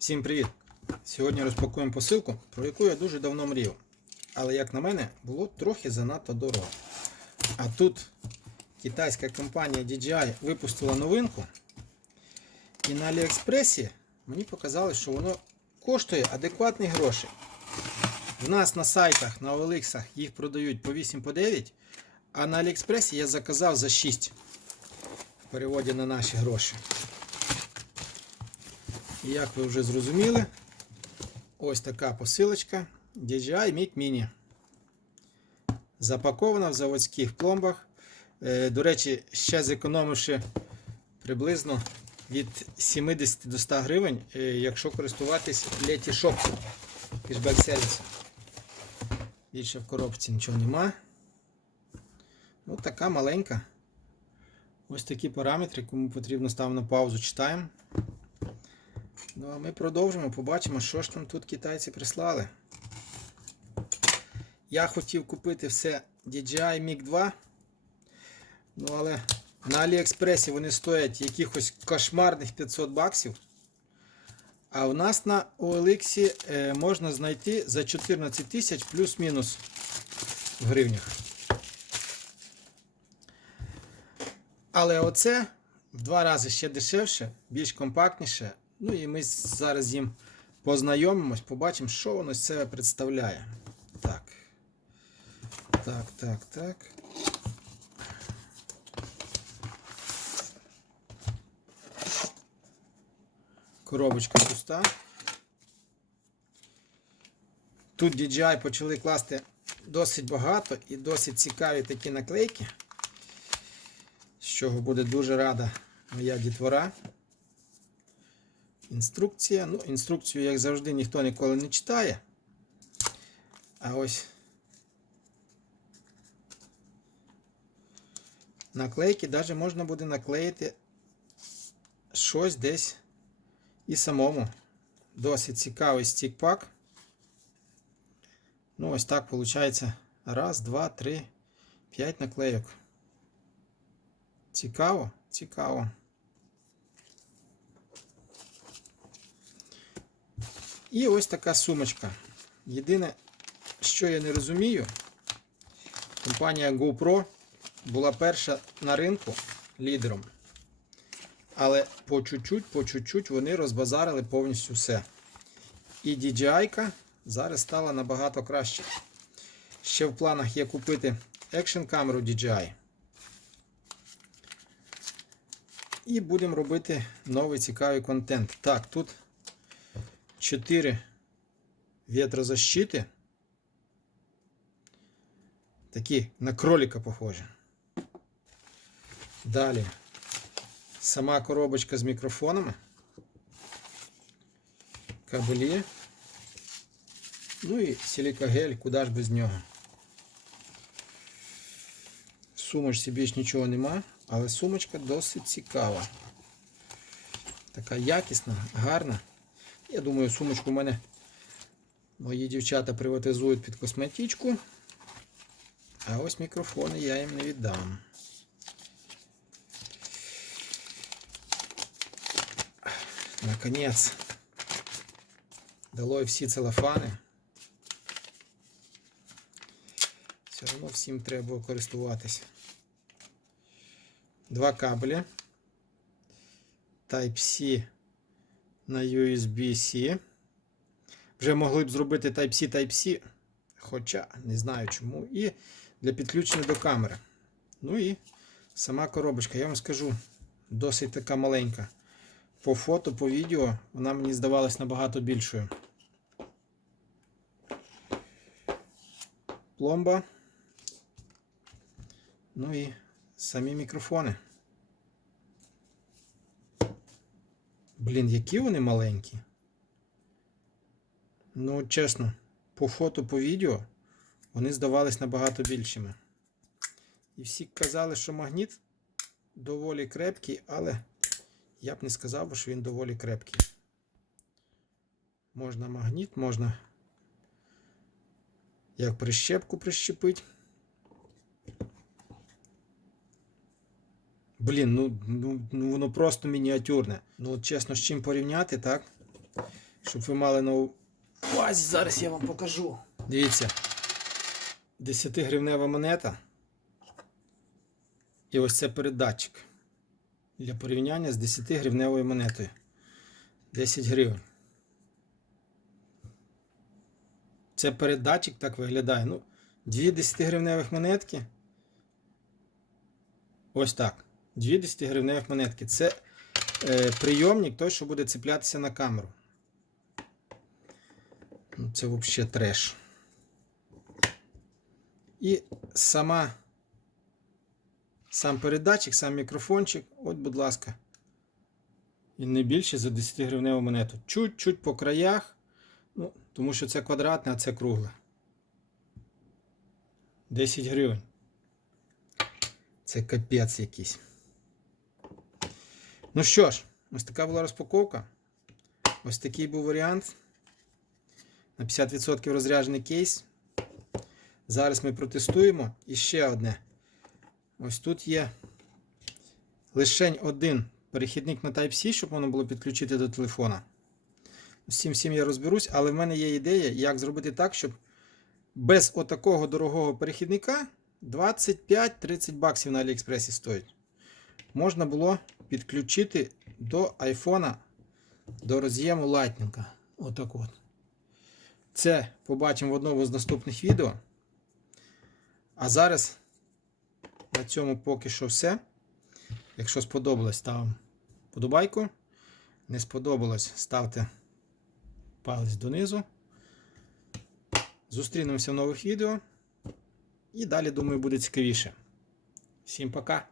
Всім привіт! Сьогодні розпакуємо посилку, про яку я дуже давно мріяв. Але, як на мене, було трохи занадто дорого. А тут китайська компанія DJI випустила новинку. І на Аліекспресі мені показали, що воно коштує адекватні гроші. В нас на сайтах, на OLX їх продають по 8 по 9, а на Аліекспресі я заказав за 6 в переводі на наші гроші. І як ви вже зрозуміли, ось така посилочка DJI Mic Mini. Запакована в заводських пломбах. Е, До речі, ще зекономивши приблизно від 70 до 100 гривень, е, якщо користуватись Letyshoп кешбек сервісом. Більше в коробці нічого нема. Ну, така маленька. Ось такі параметри, кому потрібно ставимо на паузу, читаємо. Ну, а ми продовжимо, побачимо, що ж там тут китайці прислали. Я хотів купити все DJI Mic 2. Ну, але на Аліекспресі вони стоять якихось кошмарних 500 баксів. А у нас на OLX е, можна знайти за 14 тисяч плюс-мінус в гривнях. Але оце в два рази ще дешевше, більш компактніше. Ну і ми зараз ним познайомимось, побачимо, що воно з себе представляє. Так. Так, так, так. Коробочка пуста. Тут DJI почали класти досить багато і досить цікаві такі наклейки, з чого буде дуже рада моя дітвора. Інструкція. Ну, інструкцію, як завжди, ніхто ніколи не читає. А ось наклейки навіть можна буде наклеїти щось десь і самому. Досить цікавий стікпак. Ну, ось так виходить. Раз, два, три, п'ять наклейок. Цікаво? Цікаво. І ось така сумочка. Єдине, що я не розумію, компанія GoPro була перша на ринку лідером. Але по чуть-чуть, по чуть-чуть вони розбазарили повністю все. І DJI зараз стала набагато краще. Ще в планах є купити екшн камеру DJI. І будемо робити новий цікавий контент. Так, тут 4 ветрозащити. Такі на кролика похожі. Далі сама коробочка з мікрофонами. Кабелі. Ну і силікагель, куди ж без нього. В сумочці більш нічого нема, але сумочка досить цікава. Така якісна, гарна. Я думаю, сумочку в мене мої дівчата приватизують під косметичку. А ось мікрофони я їм не віддам. Наконець. Долой всі целофани. Все одно всім треба користуватись. Два кабелі. Type-C на USB-C. Вже могли б зробити Type-C Type-C, хоча не знаю чому. І для підключення до камери. Ну і сама коробочка, я вам скажу, досить така маленька. По фото, по відео вона мені здавалась набагато більшою. Пломба. Ну і самі мікрофони. Блін, які вони маленькі. Ну, чесно, по фото, по відео вони здавались набагато більшими. І всі казали, що магніт доволі крепкий, але я б не сказав, що він доволі крепкий. Можна магніт, можна як прищепку прищепити. Блін, ну, ну, ну воно просто мініатюрне. Ну, чесно, з чим порівняти, так? Щоб ви мали на увазі, зараз я вам покажу. Дивіться. 10 гривнева монета. І ось це передатчик. Для порівняння з 10 гривневою монетою. 10 гривень. Це передатчик так виглядає. Ну, дві 10 гривневих монетки. Ось так. Дві 10 гривневих монетки. Це е, прийомник той, що буде цеплятися на камеру. Ну, Це взагалі треш. І сама, сам передатчик, сам мікрофончик, от, будь ласка. І не більше за 10 гривневу монету. Чуть-чуть по краях. Ну, тому що це квадратне, а це кругле. 10 гривень. Це капець якийсь. Ну що ж, ось така була розпаковка. Ось такий був варіант. На 50% розряджений кейс. Зараз ми протестуємо. І ще одне. Ось тут є лишень один перехідник на Type-C, щоб воно було підключити до телефона. З цим всім я розберусь, але в мене є ідея, як зробити так, щоб без отакого дорогого перехідника 25-30 баксів на Аліекспресі стоїть. Можна було підключити до айфона до роз'єму Lightning. Отак от. Це побачимо в одному з наступних відео. А зараз на цьому поки що все. Якщо сподобалось, ставимо подобайку. Не сподобалось, ставте палець донизу. Зустрінемося в нових відео. І далі, думаю, буде цікавіше. Всім пока!